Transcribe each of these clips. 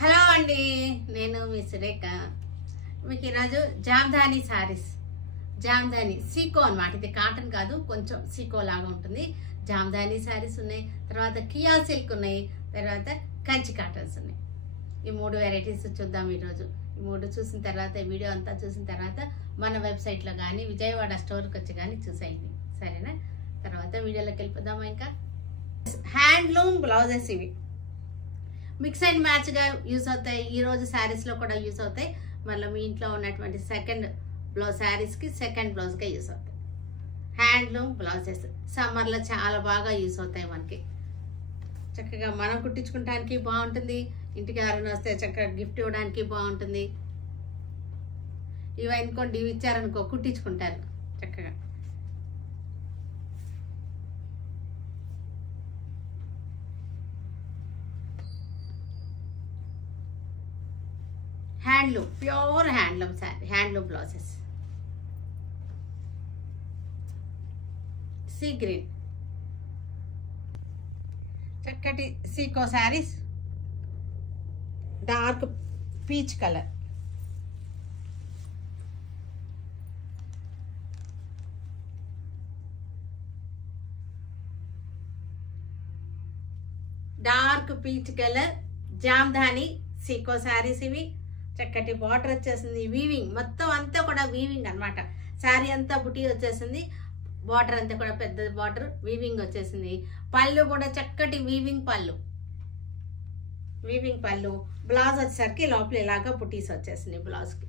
Hello అండి, నేను మీ సురేఖ. మీకు ఈరోజు జామ్దాని శారీస్, జామ్దాని సీకో అన్నమాట. ఇది కాటన్ కాదు, కొంచెం సీకో లాగా ఉంటుంది. జామ్దాని శారీస్ ఉన్నాయి, తర్వాత కియా సిల్క్ ఉన్నాయి, తర్వాత కంచి కాటన్స్ ఉన్నాయి. ఈ 3 వెరైటీస్ చూద్దాం ఈరోజు. ఈ 3 చూసిన తర్వాత, వీడియో అంతా చూసిన తర్వాత మన వెబ్సైట్లో కానీ విజయవాడ స్టోర్కి వచ్చి కానీ చూసేయండి, సరేనా? తర్వాత వీడియోలోకి వెళ్ళిపోదామా. ఇంకా హ్యాండ్లూమ్ బ్లౌజెస్ ఇవి మిక్స్ అండ్ మ్యాచ్గా యూస్ అవుతాయి. ఈరోజు శారీస్లో కూడా యూస్ అవుతాయి. మళ్ళీ మీ ఇంట్లో ఉన్నటువంటి సెకండ్ బ్లౌజ్ శారీస్కి సెకండ్ బ్లౌజ్గా యూస్ అవుతాయి. హ్యాండ్లూమ్ బ్లౌజెస్ సమ్మర్లో చాలా బాగా యూస్ అవుతాయి. మనకి చక్కగా మనం కుట్టించుకోవడానికి బాగుంటుంది. ఇంటికి ఎవరైనా వస్తే చక్కగా గిఫ్ట్ ఇవ్వడానికి బాగుంటుంది. ఇవి అనుకోండి, ఇవి ఇచ్చారనుకో కుట్టించుకుంటారు చక్కగా. Handloom, pure handloom sari, handloom blouses. Sea green, చక్కటి sico saris. Dark peach colour, dark peach colour Jamdani sico saris. ఇవి చక్కటి బార్డర్ వచ్చేసింది, వీవింగ్ మొత్తం అంతా కూడా వీవింగ్ అన్నమాట. శారీ అంతా బుటీ వచ్చేసింది, బార్డర్ అంతా కూడా పెద్ద బార్డర్ వీవింగ్ వచ్చేసింది. పళ్ళు కూడా చక్కటి వీవింగ్ పళ్ళు, వీవింగ్ పళ్ళు. బ్లౌజ్ వచ్చేసరికి లోపల ఇలాగా బుటీస్ వచ్చేసింది. బ్లౌజ్కి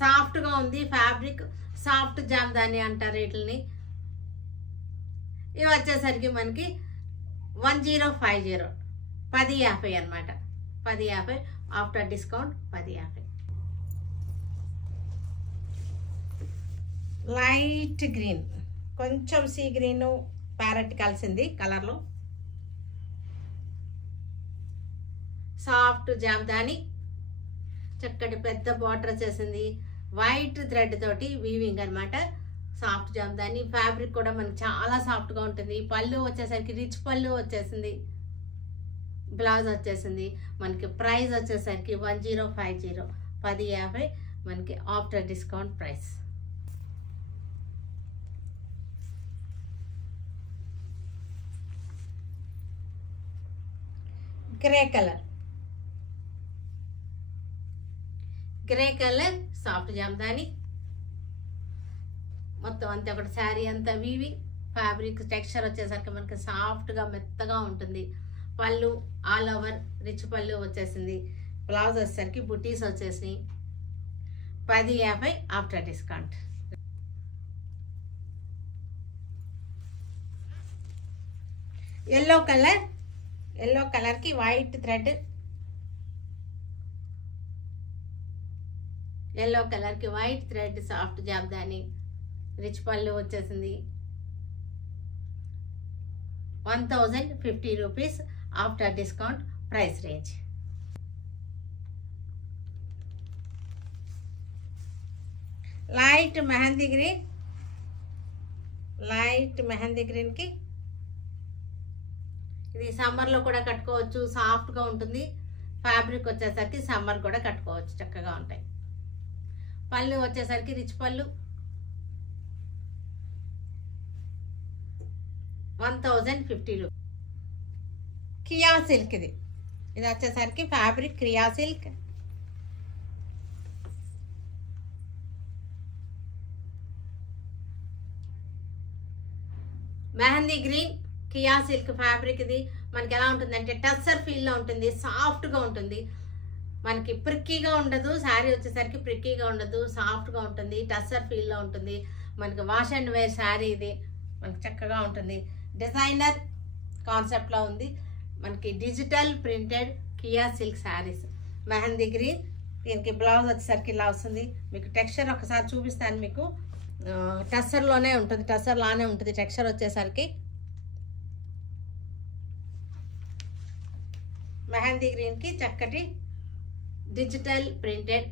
సాఫ్ట్గా ఉంది ఫ్యాబ్రిక్, సాఫ్ట్ జామ్దాని అంటారు వీటిని. ఇవి వచ్చేసరికి మనకి 1050, 1050 అనమాట. 1050 ఆఫ్టర్ డిస్కౌంట్ 1050. లైట్ గ్రీన్, కొంచెం సీ గ్రీన్ ప్యారెట్ కలిసింది కలర్లో. సాఫ్ట్ జామ్దాని, చక్కటి పెద్ద బార్డర్ వచ్చేసింది. వైట్ థ్రెడ్ తోటి వీవింగ్ అనమాట. సాఫ్ట్ జామ్దాని ఫ్యాబ్రిక్ కూడా మనకి చాలా సాఫ్ట్గా ఉంటుంది. పళ్ళు వచ్చేసరికి రిచ్ పళ్ళు వచ్చేసింది. బ్లౌజ్ వచ్చేసింది. మనకి ప్రైస్ వచ్చేసరికి 1050, 1050 మనకి after discount price. Grey colour, grey colour soft Jamdani. మొత్తం అంతా ఒకటి శారీ అంతా వీవింగ్. ఫ్యాబ్రిక్ టెక్స్చర్ వచ్చేసరికి మనకి సాఫ్ట్గా మెత్తగా ఉంటుంది. పళ్ళు ఆల్ ఓవర్ రిచ్ పళ్ళు వచ్చేసింది. బ్లౌజ్ వచ్చేసరికి బుటీస్ వచ్చేసినాయి. 1050 after discount. Yellow colour, yellow కలర్కి వైట్ థ్రెడ్, ఎల్లో కలర్కి వైట్ థ్రెడ్ సాఫ్ట్ జాబ్దాని రిచ్ పళ్ళు వచ్చేసింది. 1050 rupees after discount price range. Light mehndi green, light mehndi గ్రీన్కి ఇది సమ్మర్లో కూడా కట్టుకోవచ్చు, సాఫ్ట్గా ఉంటుంది. ఫ్యాబ్రిక్ వచ్చేసరికి సమ్మర్ కూడా కట్టుకోవచ్చు, చక్కగా ఉంటాయి. పళ్ళు వచ్చేసరికి రిచ్ పళ్ళు. 1050 రూపీస్. కియా సిల్క్, ఇది వచ్చేసరికి fabric Kia silk. Mehndi green Kia silk fabric. ఇది మనకి ఎలా ఉంటుందంటే టస్సర్ ఫీల్లో ఉంటుంది, సాఫ్ట్గా ఉంటుంది. మనకి ప్రిక్కీగా ఉండదు, శారీ వచ్చేసరికి ప్రిక్కీగా ఉండదు, సాఫ్ట్గా ఉంటుంది, టస్సర్ ఫీల్లో ఉంటుంది. మనకి వాష్ అండ్ వేర్ శారీ ఇది, మనకి చక్కగా ఉంటుంది. డిజైనర్ కాన్సెప్ట్లో ఉంది. మనకి digital printed Kia silk saris. Mehndi green, దీనికి బ్లౌజ్ వచ్చేసరికి ఇలా వస్తుంది. మీకు టెక్స్చర్ ఒకసారి చూపిస్తాను. మీకు టస్సర్లోనే ఉంటుంది, టస్సర్ లానే ఉంటుంది టెక్స్చర్ వచ్చేసరికి. మెహందీ గ్రీన్కి చక్కటి డిజిటల్ ప్రింటెడ్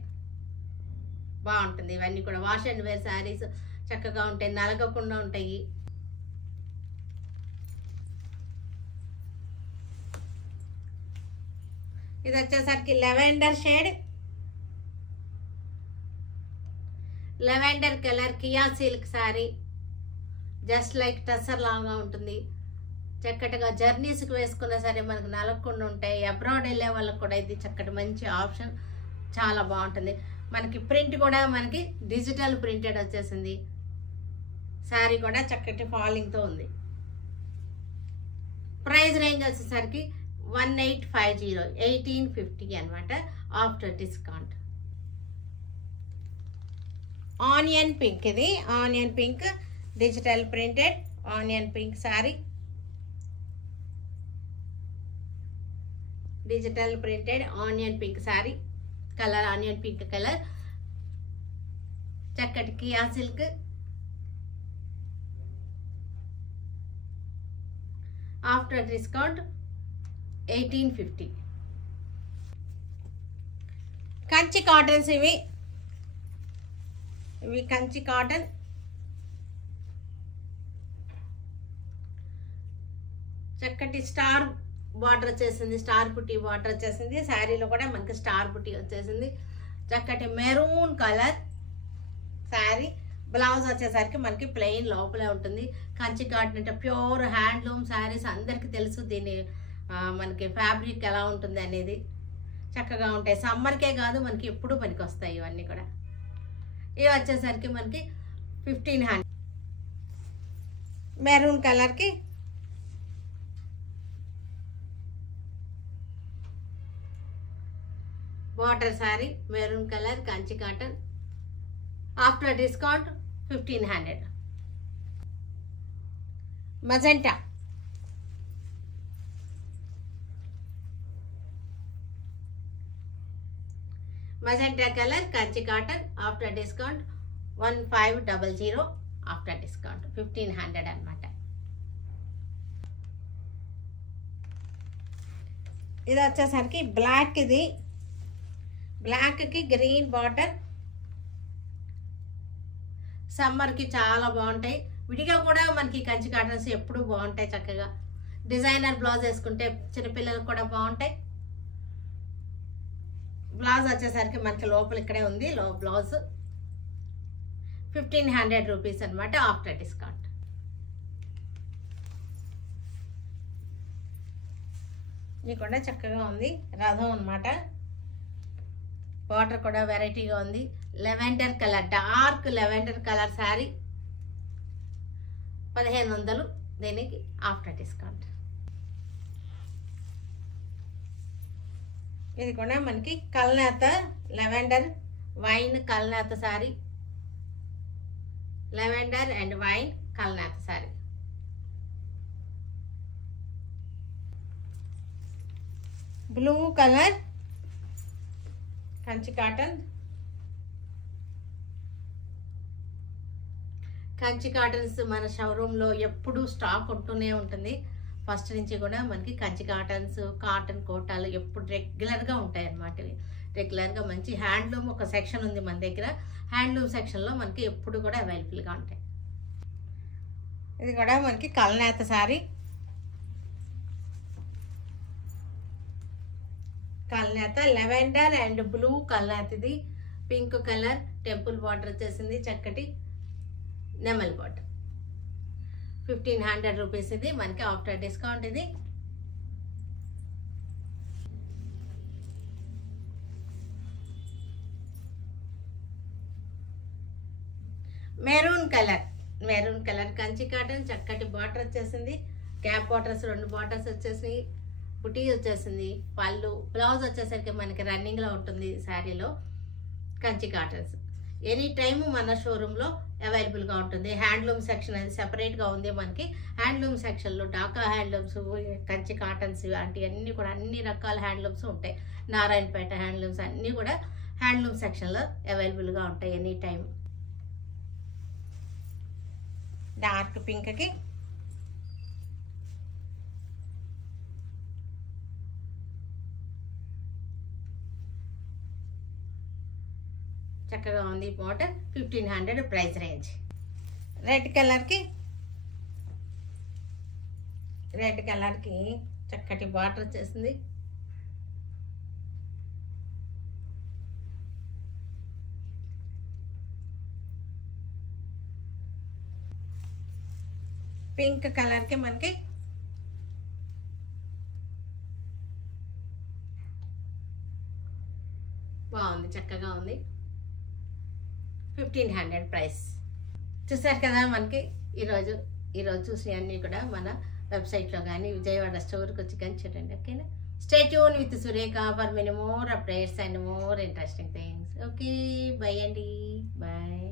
బాగుంటుంది. ఇవన్నీ కూడా వాష్ అండ్ వేర్ శారీస్ చక్కగా ఉంటాయి, నలగకుండా ఉంటాయి. ఇది వచ్చేసరికి lavender shade, lavender colour Kia silk sari. Just like tussar లాగా ఉంటుంది. చక్కటిగా జర్నీస్కి వేసుకున్నా సరే మనకు నలగకుండా ఉంటాయి. అబ్రాడ్ వెళ్ళే వాళ్ళకి కూడా ఇది చక్కటి మంచి ఆప్షన్, చాలా బాగుంటుంది. మనకి ప్రింట్ కూడా మనకి డిజిటల్ ప్రింటెడ్ వచ్చేసింది. శారీ కూడా చక్కటి ఫాలింగ్తో ఉంది. ప్రైస్ రేంజ్ వచ్చేసరికి 1850, 1850 అనమాట ఆఫ్టర్ డిస్కౌంట్. ఆనియన్ పింక్, ఇది onion pink digital printed onion pink sari. Digital printed onion pink sari colour, onion pink colour. చక్కటి కియా silk. After discount 1850. Kanchi cottons, ఇవి కంచి కాటన్. చక్కటి స్టార్ బార్డర్ వచ్చేసింది, స్టార్ బుట్టి బార్డర్ వచ్చేసింది. శారీలో కూడా మనకి స్టార్ బుట్టి వచ్చేసింది. చక్కటి మెరూన్ కలర్ శారీ. బ్లౌజ్ వచ్చేసరికి మనకి ప్లెయిన్ లోపలే ఉంటుంది. కంచి కాటన్ అంటే ప్యూర్ హ్యాండ్లూమ్ శారీస్, అందరికీ తెలుసు దీని మనకి ఫ్యాబ్రిక్ ఎలా ఉంటుంది అనేది. చక్కగా ఉంటాయి, సమ్మర్కే కాదు మనకి ఎప్పుడు పనికి వస్తాయి ఇవన్నీ కూడా. ఇవి వచ్చేసరికి మనకి 1500. మెరూన్ కలర్కి border sari, maroon colour Kanchi cotton. After discount 1500. Magenta, magenta colour Kanchi cotton. After discount 1500. After discount 1500 అనమాట. ఇది వచ్చేసరికి బ్లాక్, ఇది బ్లాక్కి గ్రీన్ బార్డర్. సమ్మర్కి చాలా బాగుంటాయి. విడిగా కూడా మనకి కంచి కాటన్స్ ఎప్పుడు బాగుంటాయి. చక్కగా డిజైనర్ బ్లౌజ్ వేసుకుంటే చిన్నపిల్లలకు కూడా బాగుంటాయి. బ్లౌజ్ వచ్చేసరికి మనకి లోపల ఇక్కడే ఉంది బ్లౌజ్. 1500 రూపీస్ అనమాట ఆఫ్టర్ డిస్కౌంట్. ఇది కూడా చక్కగా ఉంది, రథం అనమాట. బార్డర్ కూడా వెరైటీగా ఉంది. Lavender colour, dark lavender colour sari. 1500 దీనికి ఆఫ్టర్ డిస్కౌంట్. ఇది కూడా మనకి Kalneta lavender wine Kalneta sari. Lavender and wine Kalneta sari. Blue colour Kanchi cotton. Kanchi cottons మన షోరూంలో ఎప్పుడు స్టాక్ ఉంటూనే ఉంటుంది. ఫస్ట్ నుంచి కూడా మనకి కంచి కాటన్స్, కాటన్ కోటాలు ఎప్పుడు రెగ్యులర్గా ఉంటాయి అన్నమాట. రెగ్యులర్గా మంచి హ్యాండ్లూమ్ ఒక సెక్షన్ ఉంది మన దగ్గర. హ్యాండ్లూమ్ సెక్షన్లో మనకి ఎప్పుడు కూడా అవైలబుల్గా ఉంటాయి. ఇది కూడా మనకి Kalneta sari. Kalneta lavender and blue Kalneta. ఇది పింక్ కలర్ టెంపుల్ బార్డర్ వచ్చేసింది. చక్కటి నెమల్ బార్డర్. 1500 రూపీస్ ఇది మనకి ఆఫ్టర్ డిస్కౌంట్. ఇది maroon colour, maroon colour Kanchi cotton. చక్కటి బార్డర్ వచ్చేసింది. గ్యాప్ బార్డర్స్ 2 బార్డర్స్ వచ్చేసి బుటీ వచ్చేసింది. పళ్ళు బ్లౌజ్ వచ్చేసరికి మనకి రన్నింగ్లో ఉంటుంది శారీలో. కంచి కాటన్స్ ఎనీ టైమ్ మన షోరూంలో అవైలబుల్గా ఉంటుంది. హ్యాండ్లూమ్ సెక్షన్ అది సెపరేట్గా ఉంది మనకి. హ్యాండ్లూమ్ సెక్షన్లో డాకా హ్యాండ్లూమ్స్, కంచి కాటన్స్ అన్నీ కూడా అన్ని రకాల హ్యాండ్లూమ్స్ ఉంటాయి. నారాయణపేట హ్యాండ్లూమ్స్ అన్నీ కూడా హ్యాండ్లూమ్ సెక్షన్లో అవైలబుల్గా ఉంటాయి ఎనీ టైం. డార్క్ పింక్కి చక్కగా ఉంది బార్డర్. 1500 price range. రెడ్ కలర్కి చక్కటి బార్డర్ వచ్చేసింది. పింక్ కలర్కి మనకి బాగుంది, చక్కగా ఉంది. 1500 ప్రైస్. చూసారు కదా, మనకి ఈరోజు చూసి అన్నీ కూడా మన వెబ్సైట్లో కానీ విజయవాడ స్టోర్కి వచ్చి కానీ చూడండి. ఓకేనా? Stay tune with Surekha for many more updates and more interesting things. Okay, by అండి, బాయ్.